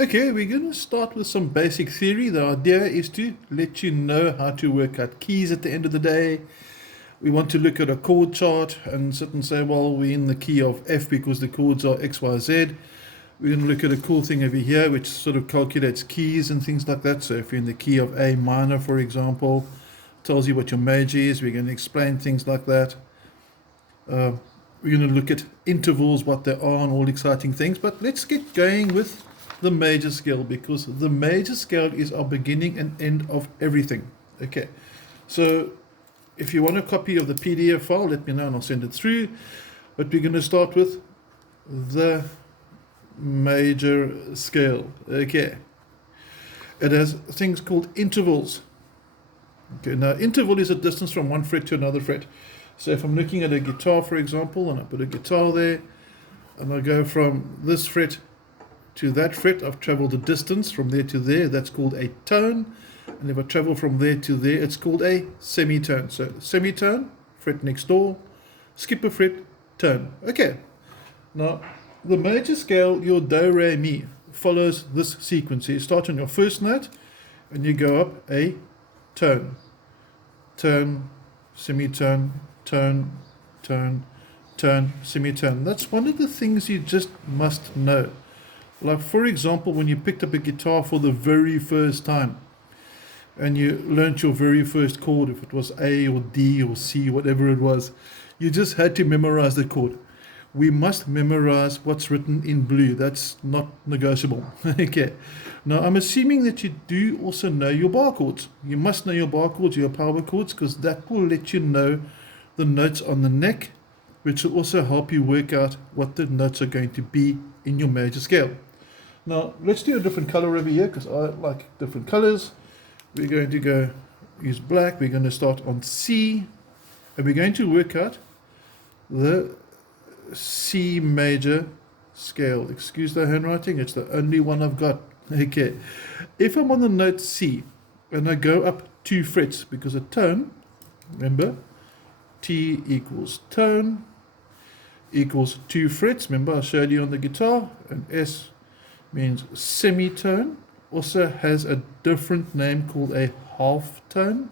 Okay, we're going to start with some basic theory. The idea is to let you know how to work out keys at the end of the day. We want to look at a chord chart and sit and say, well, we're in the key of F because the chords are X, Y, Z. We're going to look at a cool thing over here, which sort of calculates keys and things like that. So if you're in the key of A minor, for example, tells you what your major is. We're going to explain things like that. We're going to look at intervals, what they are, and all exciting things. But let's get going with the major scale, because the major scale is our beginning and end of everything. Okay, so if you want a copy of the PDF file, let me know and I'll send it through. But we're going to start with the major scale. Okay, it has things called intervals. Okay, now interval is a distance from one fret to another fret. So if I'm looking at a guitar, for example, and I put a guitar there, and I go from this fret to that fret, I've traveled a distance from there to there. That's called a tone. And if I travel from there to there, it's called a semitone. So semitone, fret next door, skip a fret, tone. Okay. Now, the major scale, your do, re, mi, follows this sequence. So you start on your first note, and you go up a tone. Tone, semitone, tone, tone, tone, semitone. That's one of the things you just must know. Like, for example, when you picked up a guitar for the very first time and you learnt your very first chord, if it was A or D or C, whatever it was, you just had to memorize the chord. We must memorize what's written in blue. That's not negotiable. Okay. Now, I'm assuming that you do also know your bar chords. You must know your bar chords, your power chords, because that will let you know the notes on the neck, which will also help you work out what the notes are going to be in your major scale. Now, let's do a different color over here because I like different colors. We're going to go use black. We're going to start on C, and we're going to work out the C major scale. Excuse the handwriting, it's the only one I've got. Okay, if I'm on the note C and I go up 2 frets, because a tone, remember, T equals tone equals 2 frets. Remember, I showed you on the guitar, and S means semitone, also has a different name called a half tone.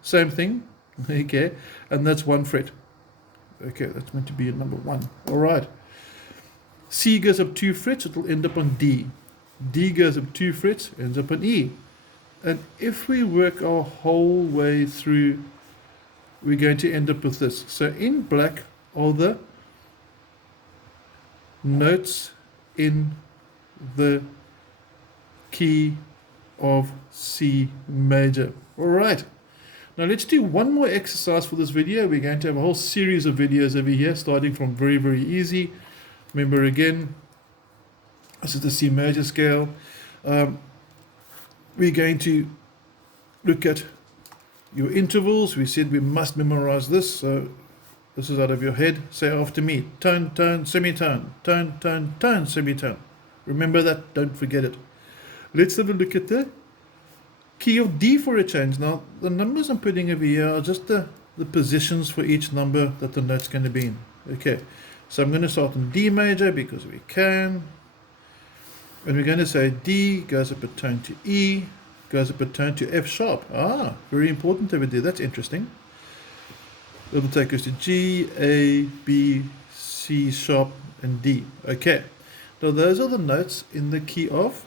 Same thing, okay, and that's 1 fret. Okay, that's meant to be a number 1. All right. C goes up 2 frets, it will end up on D. D goes up 2 frets, ends up on E. And if we work our whole way through, we're going to end up with this. So in black are the notes in the key of C major. All right. Now let's do one more exercise for this video. We're going to have a whole series of videos over here, starting from very, very easy. Remember again, this is the C major scale. We're going to look at your intervals. We said we must memorize this, so this is out of your head. Say after me: tone, tone, semitone, tone, tone, tone, semitone. Remember that, don't forget it. Let's have a look at the key of D for a change. Now, the numbers I'm putting over here are just the positions for each number that the note's going to be in. Okay, so I'm going to start in D major because we can. And we're going to say D goes up a tone to E, goes up a tone to F sharp. Ah, very important over there. That's interesting. It'll take us to G, A, B, C sharp, and D. Okay, now those are the notes in the key of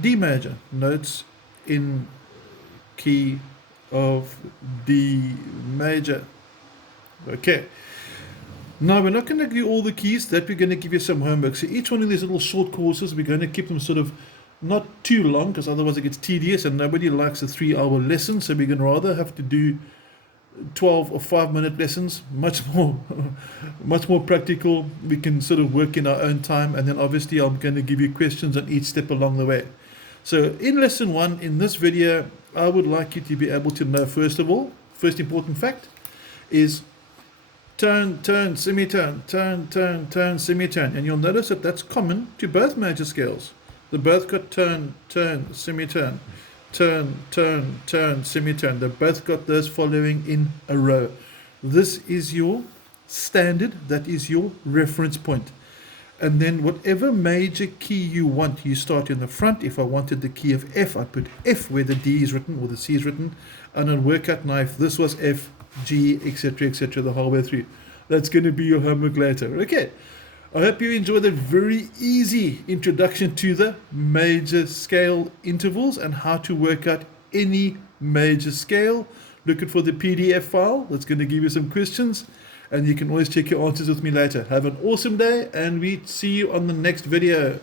D major. Notes in key of D major. Okay. Now we're not going to do all the keys. That we're going to give you some homework. So each one of these little short courses, we're going to keep them sort of not too long, because otherwise it gets tedious and nobody likes a 3-hour lesson. So we're going to rather have to do 12 or 5-minute lessons, much more practical. We can sort of work in our own time, and then obviously I'm going to give you questions on each step along the way. So in lesson 1, in this video, I would like you to be able to know, first of all, first important fact is tone, tone, semitone, tone, tone, tone, semitone. And you'll notice that that's common to both major scales. They both got tone, tone, semitone, tone, tone, tone, semitone. They've both got those following in a row. This is your standard, that is your reference point. And then whatever major key you want, you start in the front. If I wanted the key of F, I'd put F where the D is written or the C is written, and I'd work out now if this was F, G, etc., the whole way through. That's going to be your homework later. Okay. I hope you enjoyed a very easy introduction to the major scale intervals and how to work out any major scale. Looking for the PDF file that's going to give you some questions, and you can always check your answers with me later. Have an awesome day, and we see you on the next video.